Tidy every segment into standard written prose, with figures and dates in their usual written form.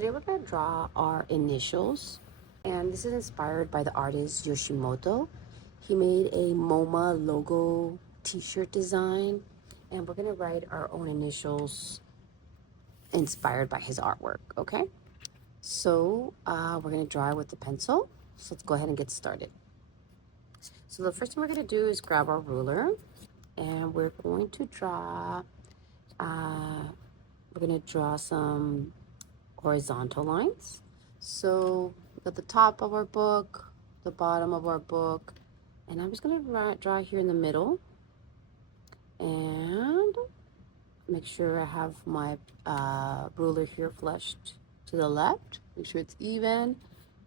today we're going to draw our initials, and this is inspired by the artist Yoshimoto. He made a MoMA logo t-shirt design, and we're going to write our own initials inspired by his artwork, okay? So we're going to draw with the pencil, so let's go ahead and get started. So the first thing we're going to do is grab our ruler, and we're going to draw some horizontal lines. So at the top of our book, the bottom of our book, and I'm just going to draw here in the middle, and make sure I have my ruler here flushed to the left. Make sure it's even,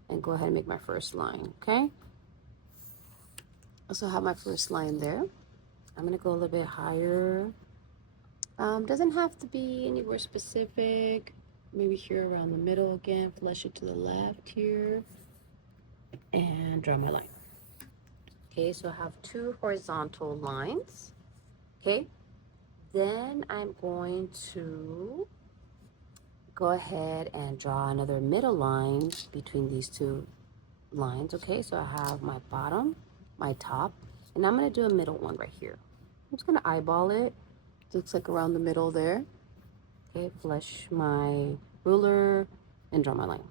and go ahead and make my first line, okay? Also have my first line there. I'm going to go a little bit higher. Doesn't have to be anywhere specific. Maybe here around the middle again, flush it to the left here, and draw my line. Okay, so I have two horizontal lines. Okay, then I'm going to go ahead and draw another middle line between these two lines. Okay, so I have my bottom, my top, and I'm going to do a middle one right here. I'm just going to eyeball it. Looks like around the middle there. Okay, flush my ruler and draw my line.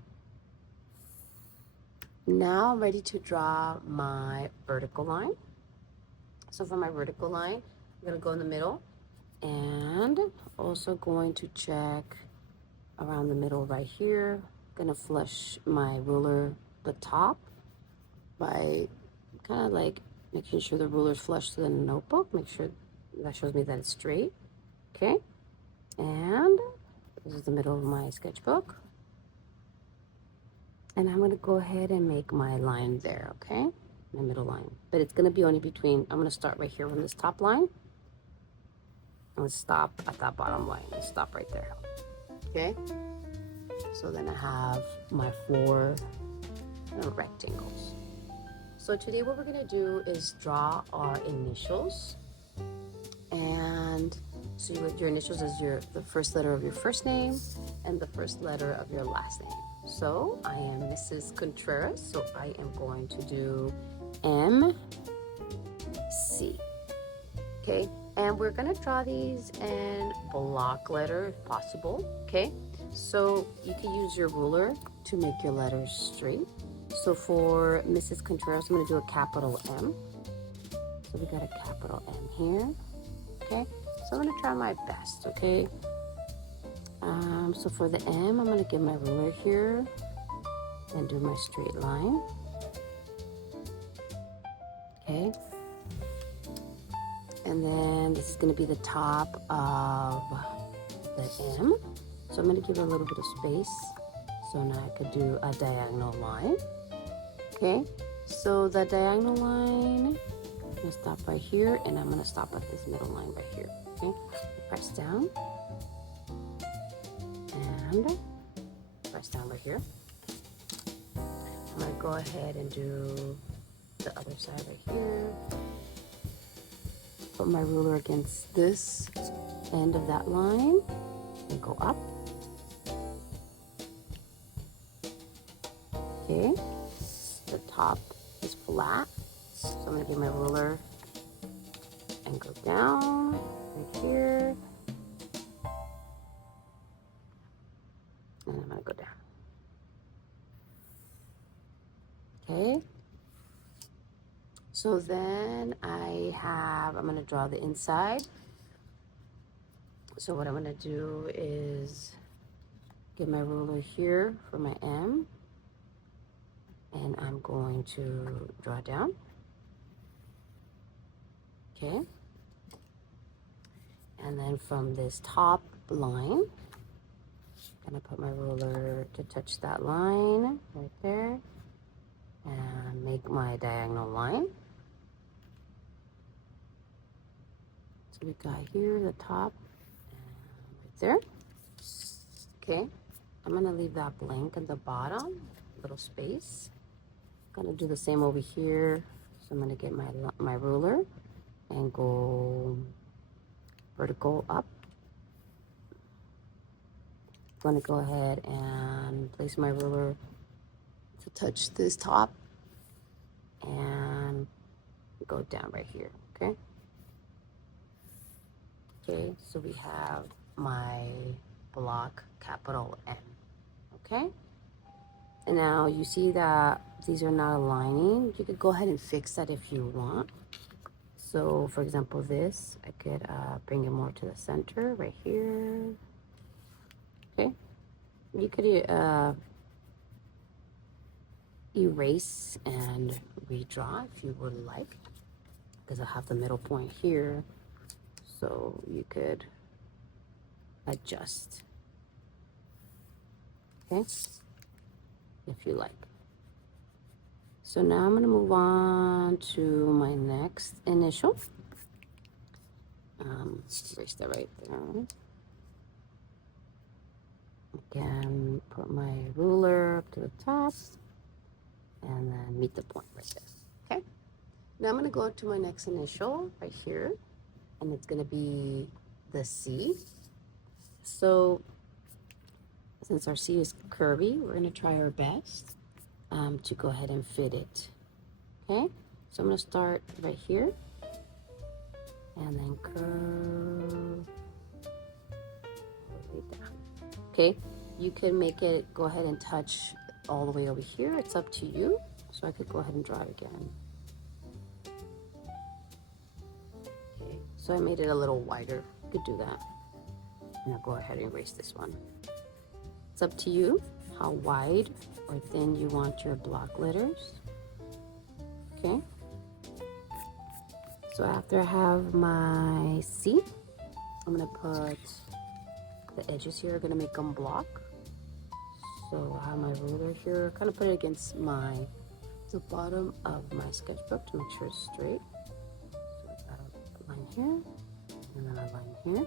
Now I'm ready to draw my vertical line. So for my vertical line, I'm going to go in the middle, and also going to check around the middle right here. I'm going to flush my ruler the top by kind of like making sure the ruler is flush to the notebook. Make sure that shows me that it's straight. Okay, and this is the middle of my sketchbook. And I'm going to go ahead and make my line there, okay? My middle line. But it's going to be only between, I'm going to start right here from this top line. I'm going to stop at that bottom line. And stop right there, okay? So then I have my four rectangles. So today what we're going to do is draw our initials. And so your initials is the first letter of your first name and the first letter of your last name. So I am Mrs. Contreras, so I am going to do MC. Okay, and we're gonna draw these in block letter if possible. Okay, so you can use your ruler to make your letters straight. So for Mrs. Contreras, I'm gonna do a capital M. So we got a capital M here. Okay, so I'm gonna try my best. Okay. So for the M, I'm going to get my ruler here and do my straight line. Okay. And then this is going to be the top of the M. So I'm going to give it a little bit of space. So now I could do a diagonal line. Okay. So the diagonal line, I'm going to stop right here, and I'm going to stop at this middle line right here. Okay. Press down. And press down right here. I'm going to go ahead and do the other side right here. Put my ruler against this end of that line and go up. Okay, the top is flat, so I'm going to get my ruler and go down right here. And I'm going to go down. Okay. So then I'm going to draw the inside. So what I'm going to do is get my ruler here for my M. And I'm going to draw down. Okay. And then from this top line, I'm going to put my ruler to touch that line right there and make my diagonal line. So we got here the top and right there. Okay, I'm going to leave that blank at the bottom, little space. I'm going to do the same over here. So I'm going to get my ruler and go vertical up. I'm going to go ahead and place my ruler to touch this top and go down right here, okay? Okay, so we have my block capital N, okay? And now you see that these are not aligning. You could go ahead and fix that if you want. So for example, this, I could bring it more to the center right here, okay? You could erase and redraw if you would like, because I have the middle point here, so you could adjust, okay, if you like. So now I'm going to move on to my next initial. Erase that right there. Again, put my ruler up to the top and then meet the point right there. Okay. Now I'm going to go to my next initial right here, and it's going to be the C. So since our C is curvy, we're going to try our best to go ahead and fit it. Okay, so I'm going to start right here and then curve right down. Okay, you can make it go ahead and touch all the way over here. It's up to you. So I could go ahead and draw it again. Okay, so I made it a little wider. You could do that. And I'll go ahead and erase this one. It's up to you how wide or thin you want your block letters. Okay. So after I have my C, I'm gonna put the edges here, gonna make them block. So I have my ruler here, kind of put it against the bottom of my sketchbook to make sure it's straight. So I got a line here, and then a line here,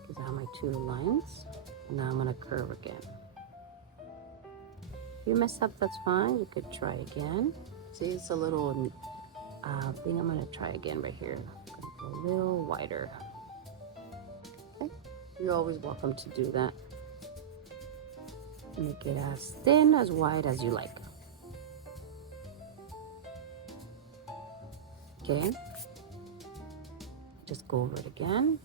because I have my two lines. And now I'm gonna curve again. If you mess up, that's fine. You could try again. See, it's a little thing. I'm gonna try again right here. Go a little wider. Okay. You're always welcome to do that. Make it as thin, as wide as you like. Okay. Just go over it again.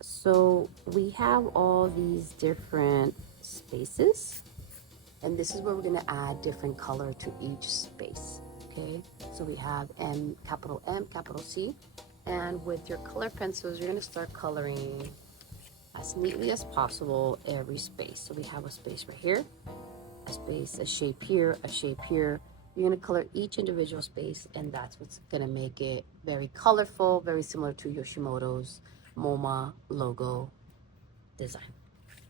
So we have all these different spaces, and this is where we're going to add different color to each space. Okay, so we have capital M, capital C, and with your color pencils, you're going to start coloring as neatly as possible every space. So we have a space right here, a space, a shape here, a shape here. You're going to color each individual space, and that's what's going to make it very colorful, very similar to Yoshimoto's MoMA logo design.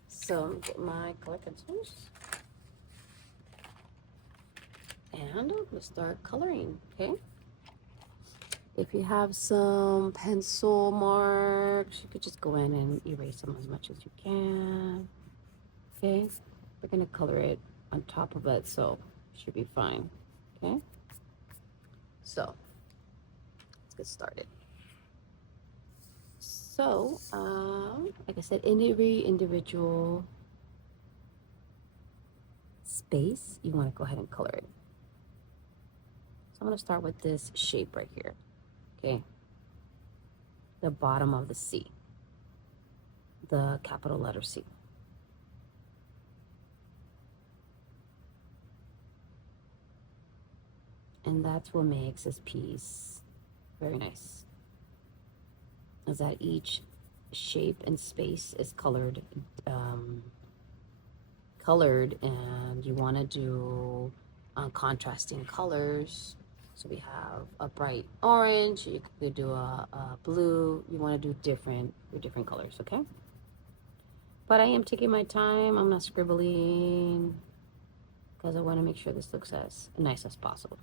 So get my color pencils, and we'll start coloring. Okay, if you have some pencil marks, you could just go in and erase them as much as you can. Okay, we're gonna color it on top of it, so it should be fine. Okay, so let's get started. So, like I said, in every individual space, you want to go ahead and color it. So I'm going to start with this shape right here, okay? The bottom of the C, the capital letter C. And that's what makes this piece very nice, is that each shape and space is colored, and you want to do contrasting colors. So we have a bright orange, you could do a blue. You want to do different colors, okay? But I am taking my time. I'm not scribbling because I want to make sure this looks as nice as possible.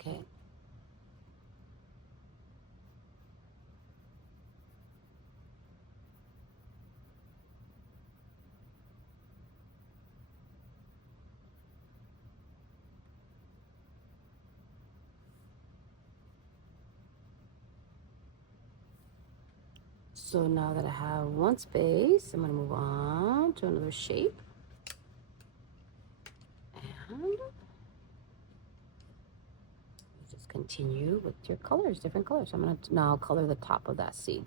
Okay. So now that I have one space, I'm going to move on to another shape. And just continue with your colors, different colors. I'm going to now color the top of that C.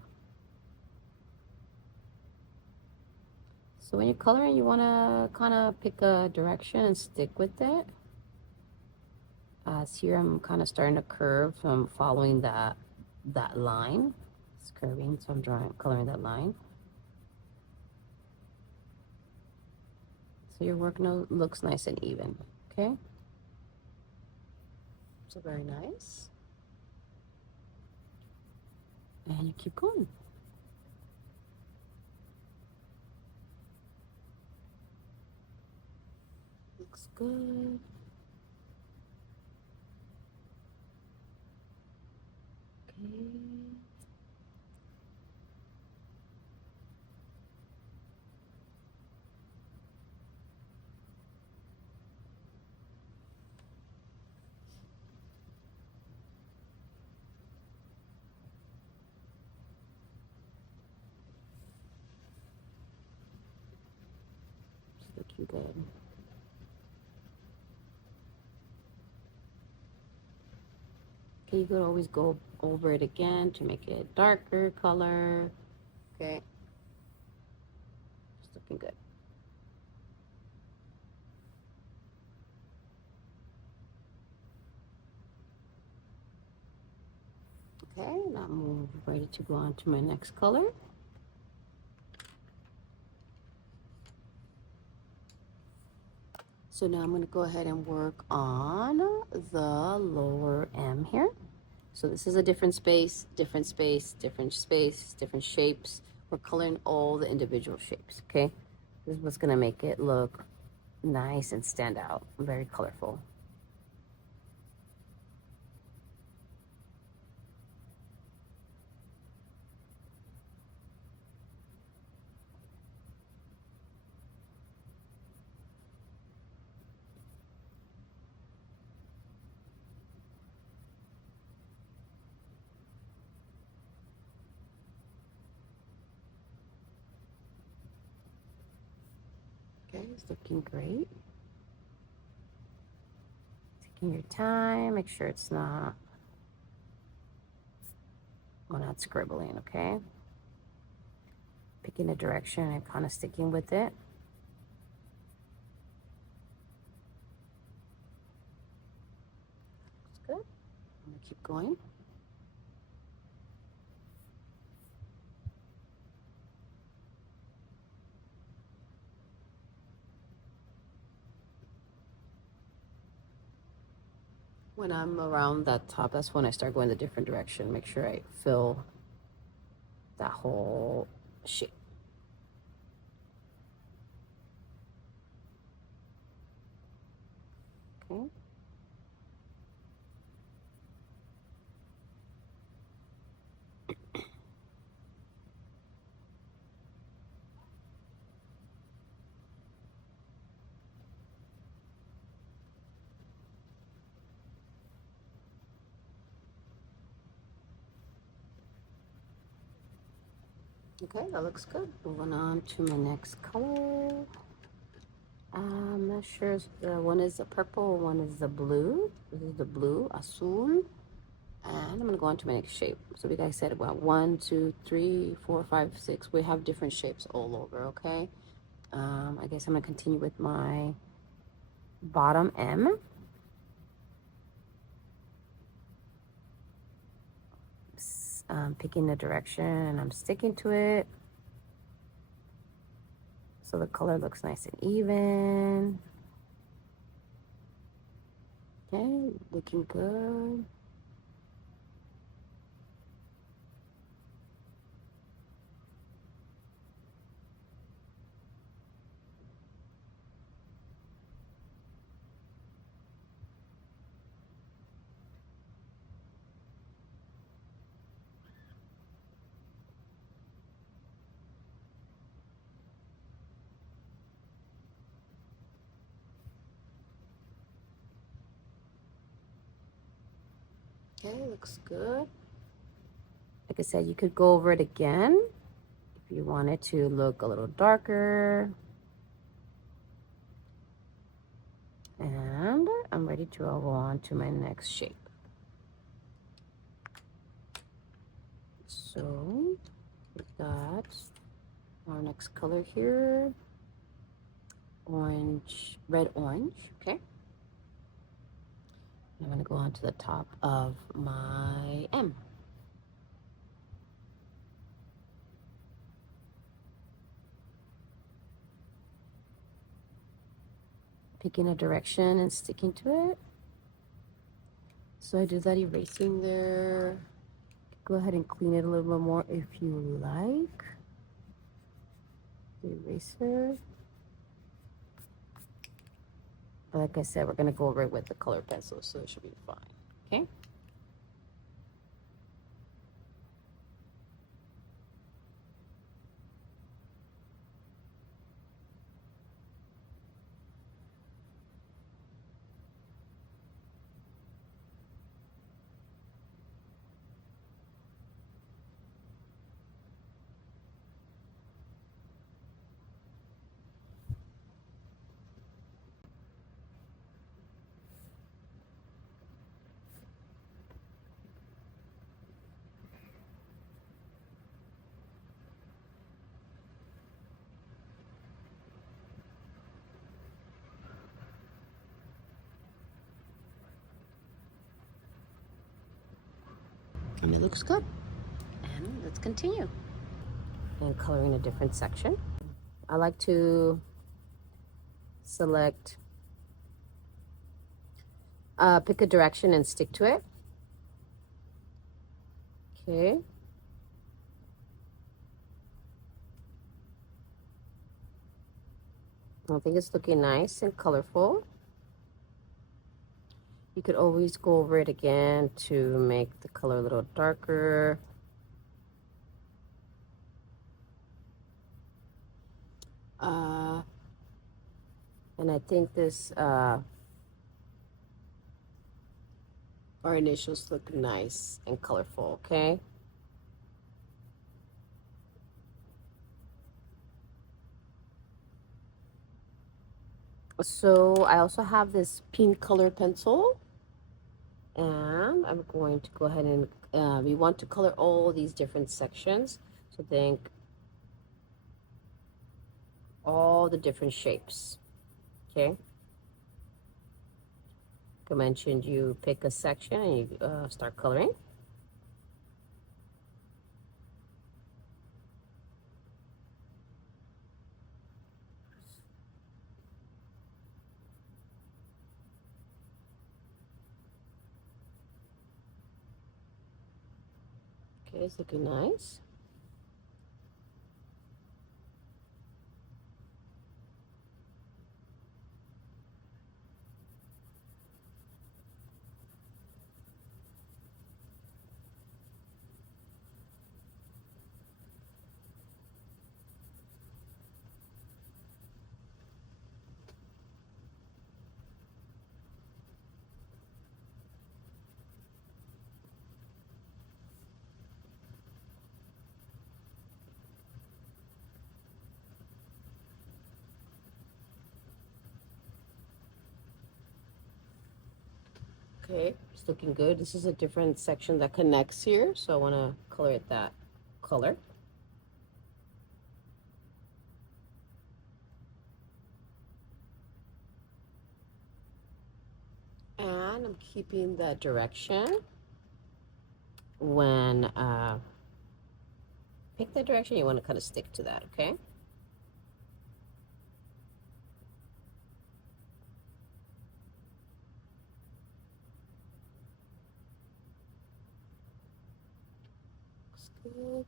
So when you're coloring, you want to kind of pick a direction and stick with it. As here, I'm kind of starting to curve, so I'm following that line. It's curving, so I'm coloring that line. So your work looks nice and even, okay? So very nice. And you keep going. Looks good. Okay. It's looking good. Okay, you could always go over it again to make it a darker color. Okay. It's looking good. Okay, now I'm ready to go on to my next color. So now I'm going to go ahead and work on the lower M here. So this is a different space, different space, different space, different shapes. We're coloring all the individual shapes, okay? This is what's going to make it look nice and stand out, very colorful. Okay, it's looking great. Taking your time, make sure it's not, we're not scribbling, okay? Picking a direction and kind of sticking with it. It's good. I'm gonna keep going. When I'm around that top, that's when I start going the different direction. Make sure I fill that whole shape. Okay. Okay, that looks good. Moving on to my next color. I'm not sure. One is the purple, one is the blue. This is the blue, azul. And I'm gonna go on to my next shape. So we guys said about 1, 2, 3, 4, 5, 6. We have different shapes all over, okay? I guess I'm gonna continue with my bottom M. Picking the direction and I'm sticking to it. So the color looks nice and even. Okay, looking good. Okay, looks good. Like I said, you could go over it again you want it to look a little darker. And I'm ready to go on to my next shape. So we've got our next color here, orange, red orange, okay? I'm gonna go on to the top of my M. Picking a direction and sticking to it. So I do that erasing there. Go ahead and clean it a little bit more if you like. The eraser. But like I said, we're gonna go over it with the color pencil, so it should be fine, okay? And it looks good. And let's continue. And coloring a different section. I like to select, pick a direction and stick to it. Okay. I think it's looking nice and colorful. You could always go over it again to make the color a little darker. And I think this, our initials look nice and colorful, okay? So I also have this pink color pencil, and I'm going to go ahead and we want to color all these different sections. So think all the different shapes, okay? Like I mentioned, you pick a section and you start coloring. Okay, it's looking nice. Okay, it's looking good. This is a different section that connects here, so I want to color it that color. And I'm keeping the direction. When pick the direction, you want to kind of stick to that, okay? Looks good.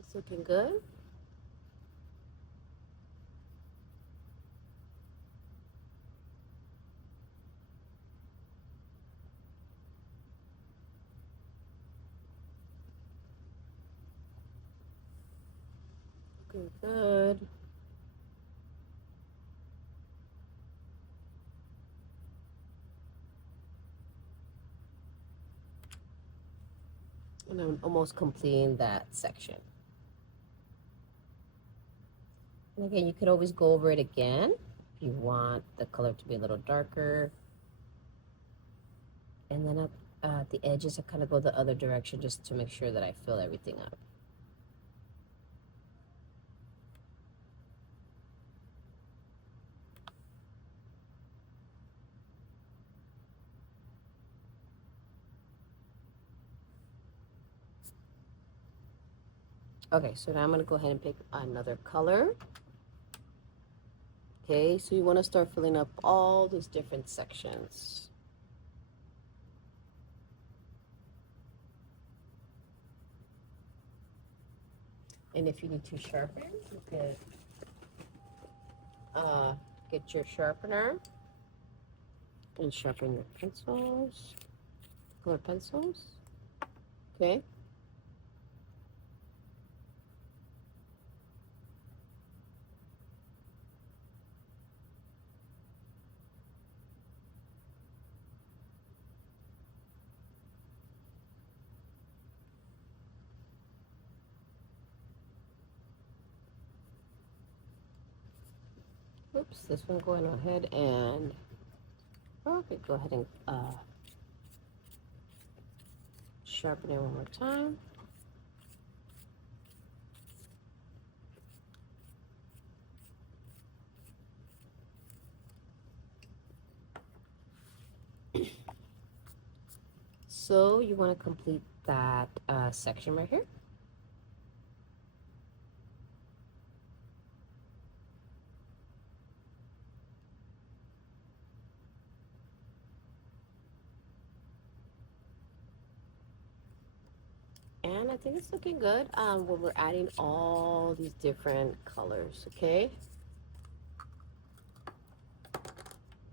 It's looking good. Looking good. And I'm almost completing that section. And again, you could always go over it again if you want the color to be a little darker. And then up the edges, I kind of go the other direction just to make sure that I fill everything up. Okay, so now I'm going to go ahead and pick another color. Okay, so you want to start filling up all these different sections. And if you need to sharpen, you could get your sharpener and sharpen your pencils, color pencils. Okay. Oops, this one going ahead and okay, go ahead and sharpen it one more time. So you want to complete that section right here. And I think it's looking good when we're adding all these different colors, okay?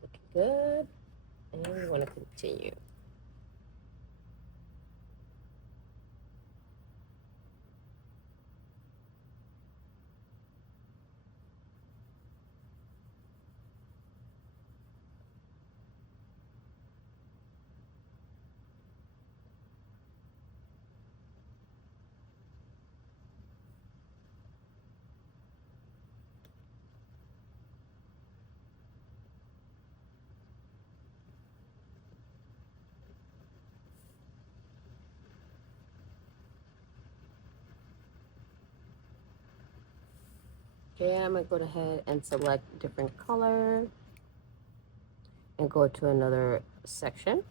Looking good. And we want to continue. Okay, I'm going to go ahead and select a different color and go to another section.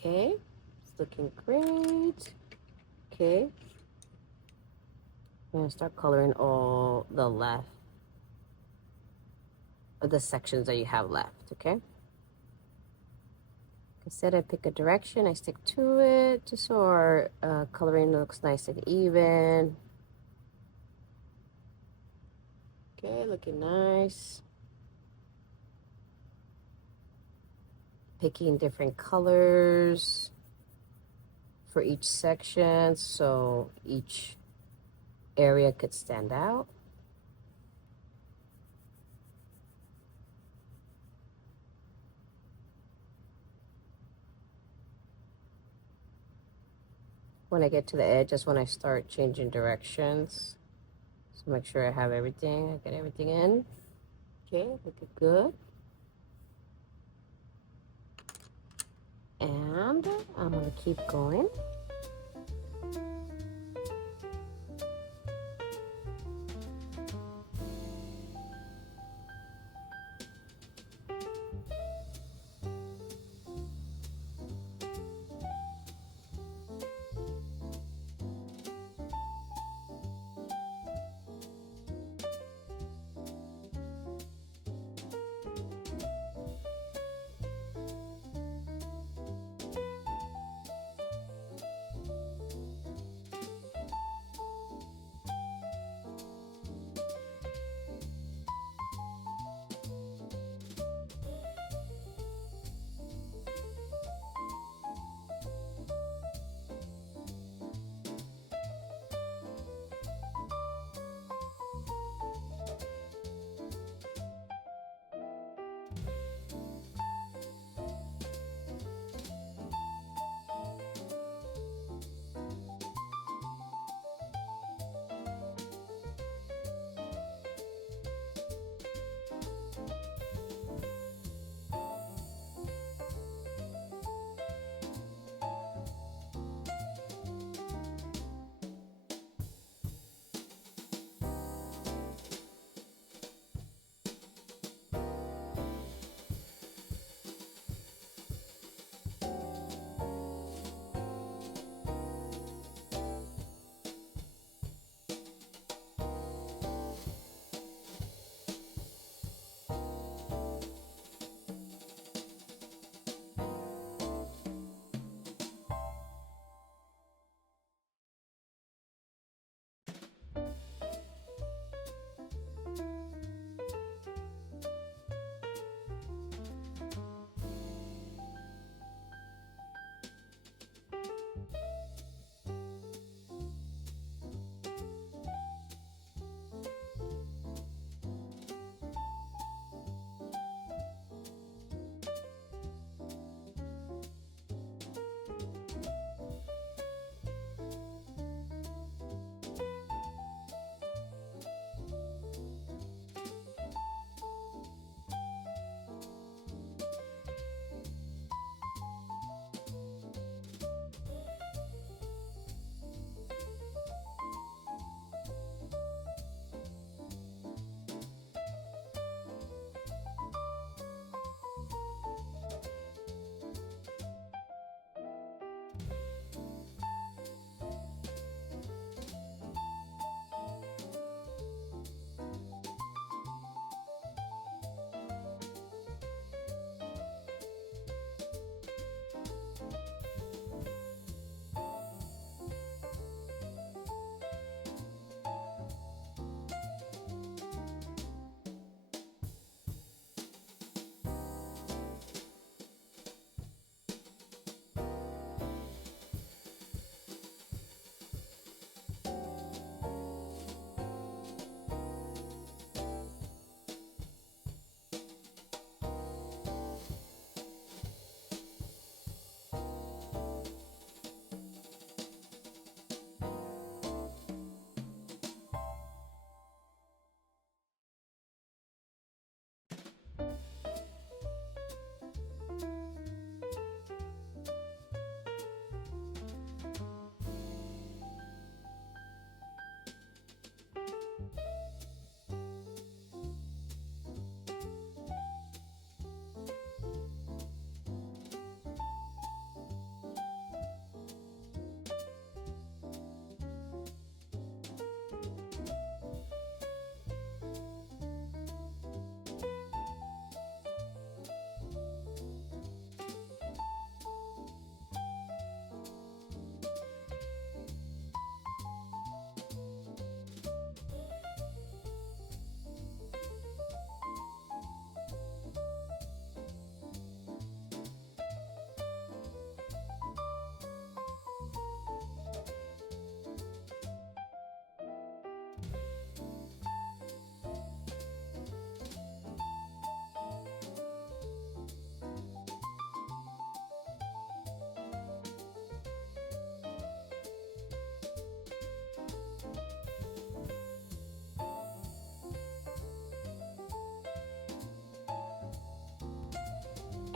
Okay, it's looking great. Okay, I'm going to start coloring all the left of the sections that you have left, okay? Like I said, I pick a direction, I stick to it, just so our coloring looks nice and even. Okay, looking nice. Picking different colors for each section so each area could stand out. When I get to the edge, that's when I start changing directions. So make sure I have everything, I get everything in. Okay, looking good. And I'm gonna keep going.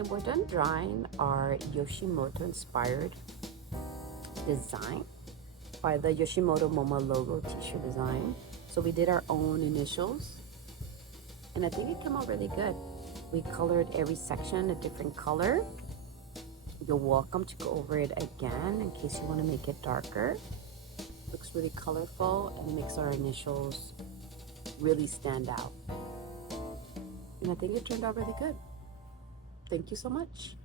And we're done drawing our Yoshimoto inspired design by the Yoshimoto MoMA logo t-shirt design. So we did our own initials, and I think it came out really good. We colored every section a different color. You're welcome to go over it again in case you want to make it darker. Looks really colorful and makes our initials really stand out. And I think it turned out really good. Thank you so much.